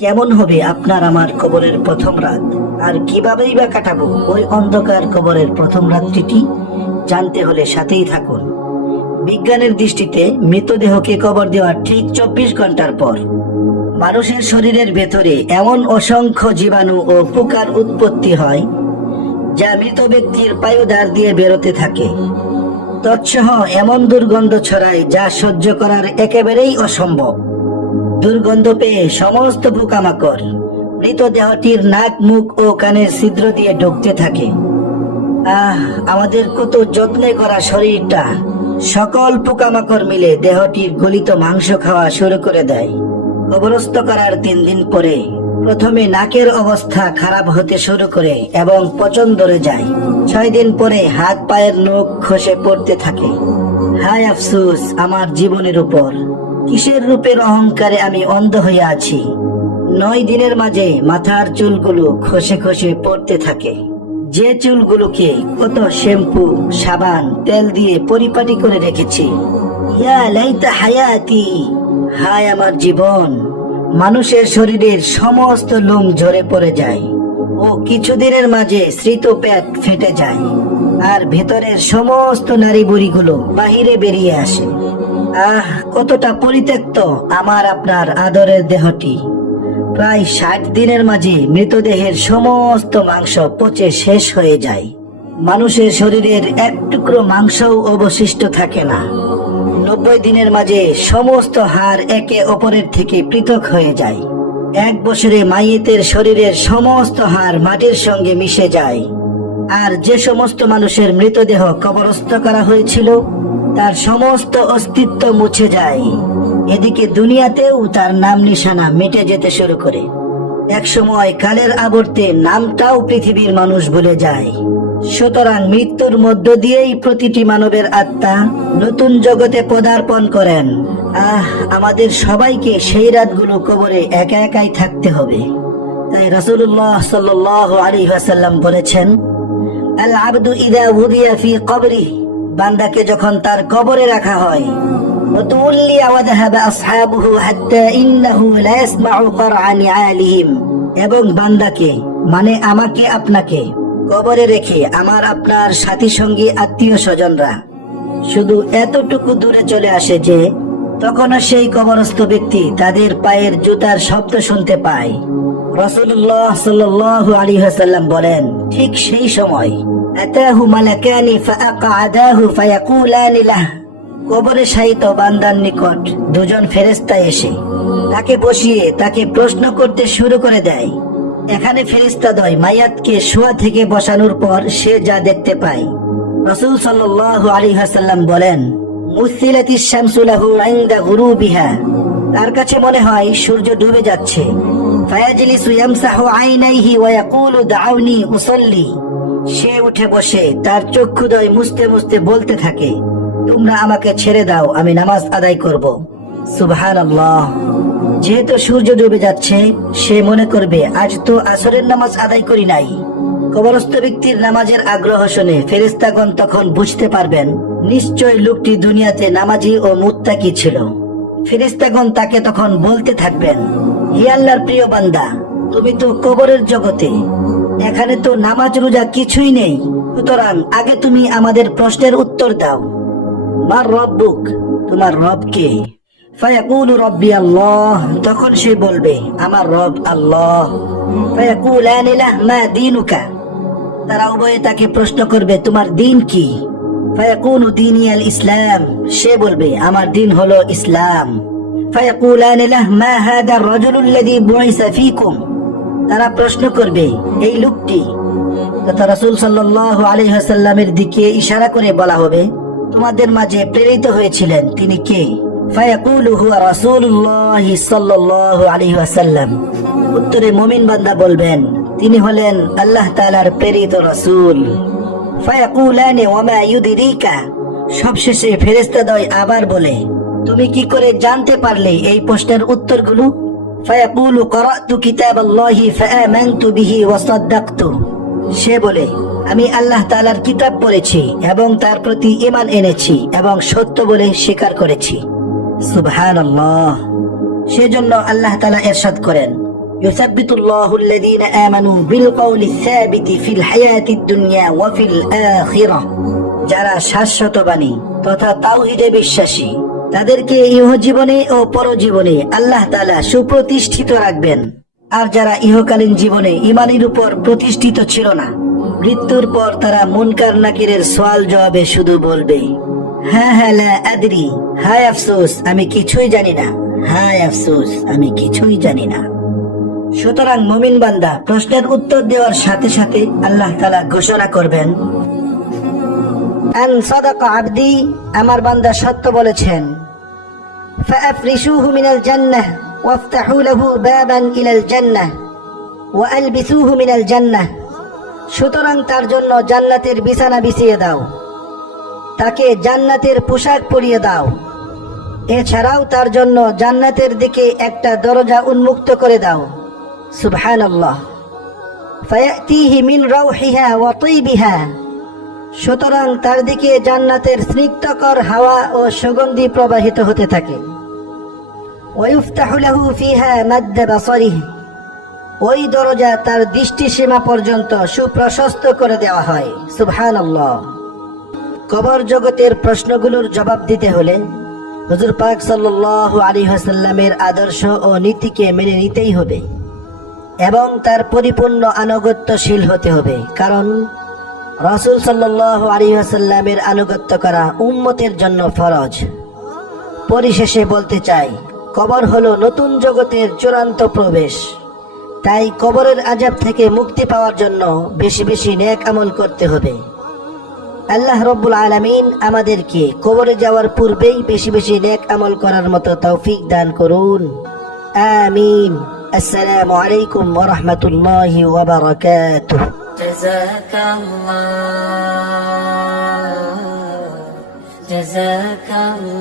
কেমন হবে আপনার আমার কবরের প্রথম রাত, আর কিভাবেই বা কাটাবো ওই অন্ধকার কবরের প্রথম রাত্রিটি? জানতে হলে সাথেই থাকুন। বিজ্ঞানের দৃষ্টিতে মৃতদেহকে কবর দেওয়ার ঠিক 24 ঘন্টার পর মানুষের শরীরের ভেতরে এমন অসংখ্য জীবাণু ও পোকার উৎপত্তি হয় যা মৃত ব্যক্তির পায়ুদ্বার দিয়ে বেরোতে থাকে। তৎসহ এমন দুর্গন্ধ ছড়ায় যা সহ্য করার একেবারেই অসম্ভব। দুর্গন্ধ পেয়ে সমস্ত পোকামাকড় মৃতদেহটির নাক, মুখ ও কানের ছিদ্র দিয়ে ঢুকতে থাকে। আমাদের কত যত্নে করা শরীরটা সকল পোকামাকড় মিলে দেহটির গলিত মাংস খাওয়া শুরু করে দেয়। কবরস্থ করার 3 দিন পরে প্রথমে নাকের অবস্থা খারাপ হতে শুরু করে এবং পচন ধরে যায়। 6 দিন পরে হাত পায়ের নখ খসে পড়তে থাকে। হায় আফসোস আমার জীবনের উপর, কিসের রূপের অহংকারে আমি অন্ধ হয়ে আছি। 9 দিনের মাঝে মাথার চুলগুলো খসে খসে পড়তে থাকে, যে চুলগুলোকে কত শ্যাম্পু, সাবান, তেল দিয়ে পরিপাটি করে রেখেছি। ইয়া লাইতা হায়াতি, হায় আমার জীবন। মানুষের শরীরের সমস্ত লোম ঝরে পড়ে যায় ও কিছুদিনের মাঝে স্মৃত পেট ফেটে যায়, আর ভেতরের সমস্ত নারী বুড়িগুলো বাহিরে বেরিয়ে আসে। কতটা পরিত্যক্ত আমার আপনার আদরের দেহটি। প্রায় 60 দিনের মাঝে মৃতদেহের সমস্ত মাংস পচে শেষ হয়ে যায়। মানুষের শরীরের এক টুকরো মাংসও অবশিষ্ট থাকে না। 90 দিনের মাঝে সমস্ত হাড় একে অপরের থেকে পৃথক হয়ে যায়। 1 বছরে মাইয়েতের শরীরের সমস্ত হাড় মাটির সঙ্গে মিশে যায়, আর যে সমস্ত মানুষের মৃতদেহ কবরস্থ করা হয়েছিল তার সমস্ত অস্তিত্ব মুছে যায়। এদিকে দুনিয়াতেও তার নাম নিশানা মিটে যেতে শুরু করে। এক সময় কালের আবর্তে নামটাও পৃথিবীর মানুষ ভুলে যায়। সুতরাং মৃত্যুর মধ্য দিয়েই প্রতিটি মানবের আত্মা নতুন জগতে পদার্পণ করেন। আমাদের সবাইকে সেই রাতগুলো কবরে একা একাই থাকতে হবে। তাই রাসূলুল্লাহ সাল্লাল্লাহু আলাইহি ওয়াসাল্লাম বলেছেন, আল আবদু ইযা উদিয়া ফি কবরিহি, বান্দাকে যখন তার কবরে রাখা হয়, এবং বান্দাকে মানে আমাকে আপনাকে কবরে রেখে আমার আপনার সাথী সঙ্গী আত্মীয় স্বজনরা শুধু এতটুকু দূরে চলে আসে যে তখনও সেই কবরস্থ ব্যক্তি তাদের পায়ের জুতার শব্দ শুনতে পায়। রাসূলুল্লাহ সাল্লাল্লাহু আলাইহি ওয়াসাল্লাম বলেন, ঠিক সেই সময় আতাহু মালাকানি ফাআকআদাহু ফায়াকুলানি লাহ, কবরে শায়িত বান্দার নিকট 2 জন ফেরেশতা এসে তাকে বসিয়ে তাকে প্রশ্ন করতে শুরু করে দেয়। এখানে ফেরেশতাদ্বয় মাইয়াতকে শোয়া থেকে বসানোর পর সে যা দেখতে পায়, রাসূল সাল্লাল্লাহু আলাইহি ওয়াসাল্লাম বলেন, মুসিলাতিশ শামসু লাহু ইনদা গুরুবিহা, তার কাছে মনে হয় সূর্য ডুবে যাচ্ছে। ফায়াজলিসু ইয়ামসাহু আইনাইহি ওয়া ইয়াকুলু দাউনি উসাল্লি, সে উঠে বসে তার চক্ষুদ্বয় মুছতে মুছতে বলতে থাকে, তোমরা আমাকে ছেড়ে দাও, আমি নামাজ আদায় করব। সুবহানাল্লাহ। যেহেতু সূর্য ডুবে যাচ্ছে, সে মনে করবে আজ তো আসরের নামাজ আদায় করি নাই। কবরস্থ ব্যক্তির নামাজের আগ্রহ শুনে ফেরেশতাগণ তখন বুঝতে পারবেন নিশ্চয় লোকটি দুনিয়াতে নামাজি ও মুত্তাকি ছিল। ফেরেশতাগণ তাকে তখন বলতে থাকবেন, হে আল্লাহর প্রিয় বান্দা, তুমি তো কবরের জগতে, এখানে তো নামাজ রোজা কিছুই নেই, সুতরাং আগে তুমি আমাদের প্রশ্নের উত্তর দাও। মার রব্বুক, তোমার রব কে? ফায়াকুলু রব্বি আল্লাহ, তখন সে বলবে আমার রব আল্লাহ। ফায়াকুলানি লাহ মা দীনুকা, তারা উভয়ে তাকে প্রশ্ন করবে তোমার দিন কি? ফায়াকুনু দীনি আল ইসলাম, সে বলবে আমার দিন হলো ইসলাম। ফায়াকুলানি লাহ মা হাদা আর-রাজুলু আল্লাযী বুইসা ফীকুম, তারা প্রশ্ন করবে এই লোকটি, তথা রাসূল সাল্লাল্লাহু আলাইহি ওয়াসাল্লামের দিকে ইশারা করে বলা হবে তোমাদের মাঝে প্রেরিত হয়েছিলেন তিনি কে? ফায়াকুলু হুয়া রাসূলুল্লাহ সাল্লাল্লাহু আলাইহি ওয়াসাল্লাম, উত্তরে মুমিন বান্দা বলবেন তিনি হলেন আল্লাহ তাআলার প্রেরিত রাসূল। ফায়াকুলানি ওয়া মা ইউদরিকা, সবশেষে ফেরেশতাদ্বয় আবার বলে তুমি কি করে জানতে পারলে এই প্রশ্নের উত্তরগুলো? ফায়াকুলু ক্বরাতু কিতাবাল্লাহি ফাআমানতু বিহি ওয়া সাদ্দাকতু, সে বলে আমি আল্লাহ তাআলার কিতাব পড়েছি এবং তার প্রতি ঈমান এনেছি এবং সত্য বলে স্বীকার করেছি। সুবহানাল্লাহ। সেজন্য আল্লাহ তাআলা ইরশাদ করেন, يثبت الله الذين آمنوا بالقول الثابت في الحياة الدنيا وفي الآخرة যারা শাশ্বতবাণী তথা তাওহীদে বিশ্বাসী তাদেরকে ইহজীবনে ও পরজীবনে আল্লাহ তাআলা সুপ্রতিষ্ঠিত রাখবেন। আর যারা ইহকালীন জীবনে ঈমানের উপর প্রতিষ্ঠিত ছিল না, মৃত্যুর পর তারা মুনকার নাকিরের সওয়াল জবাবে শুধু বলবে, হ্যাঁ হ্যাঁ লা আদরি, হায় আফসোস আমি কিছুই জানি না, হায় আফসোস আমি কিছুই জানি না। সুতরাং মুমিন বান্দা প্রশ্নের উত্তর দেওয়ার সাথে সাথে আল্লাহ তাআলা ঘোষণা করবেন, আন সাদাকা আবদি, আমার বান্দা সত্য বলেছেন, ফাআফরিশুহু মিনাল জান্নাহ ওয়াফতাহু লাহু বাবান ইলাল জান্নাহ ওয়া আলবিসুহু মিনাল জান্নাহ, সুতরাং তার জন্য জান্নাতের বিছানা বিছিয়ে দাও, তাকে জান্নাতের পোশাক পরিয়ে দাও, এছাড়াও তার জন্য জান্নাতের দিকে একটা দরজা উন্মুক্ত করে দাও। সুবহানাল্লাহ। ফায়াতিহি মিন রাউহিহা ওয়া তাইবিহা, সুতরাং তার দিকে জান্নাতের স্নিগ্ধকর হাওয়া ও সুগন্ধি প্রবাহিত হতে থাকে। ওয়ায়ুফতাহু লাহু ফিহা মাদ্দা বাসারিহি, ওই দরজা তার দৃষ্টিসীমা পর্যন্ত সুপ্রশস্ত করে দেওয়া হয়। সুবহানাল্লাহ। কবর জগতের প্রশ্নগুলোর জবাব দিতে হলে হুজুর পাক সাল্লাল্লাহু আলাইহি ওয়াসাল্লামের আদর্শ ও নীতিকে মেনে নিতেই হবে এবং তার পরিপূর্ণ আনুগত্যশীল হতে হবে, কারণ রাসূল সাল্লাল্লাহু আলাইহি ওয়াসাল্লামের আনুগত্য করা উম্মতের জন্য ফরজ। পরিশেষে বলতে চাই, কবর হলো নতুন জগতের চূড়ান্ত প্রবেশ। তাই কবরের আযাব থেকে মুক্তি পাওয়ার জন্য বেশি বেশি নেক আমল করতে হবে। আল্লাহ রাব্বুল আলামিন আমাদেরকে কবরে যাওয়ার পূর্বেই বেশি বেশি নেক আমল করার মতো তৌফিক দান করুন। আমিন। আসসালামু আলাইকুম ওয়া রাহমাতুল্লাহি ওয়া বারাকাতুহু। জাযাকাল্লাহ।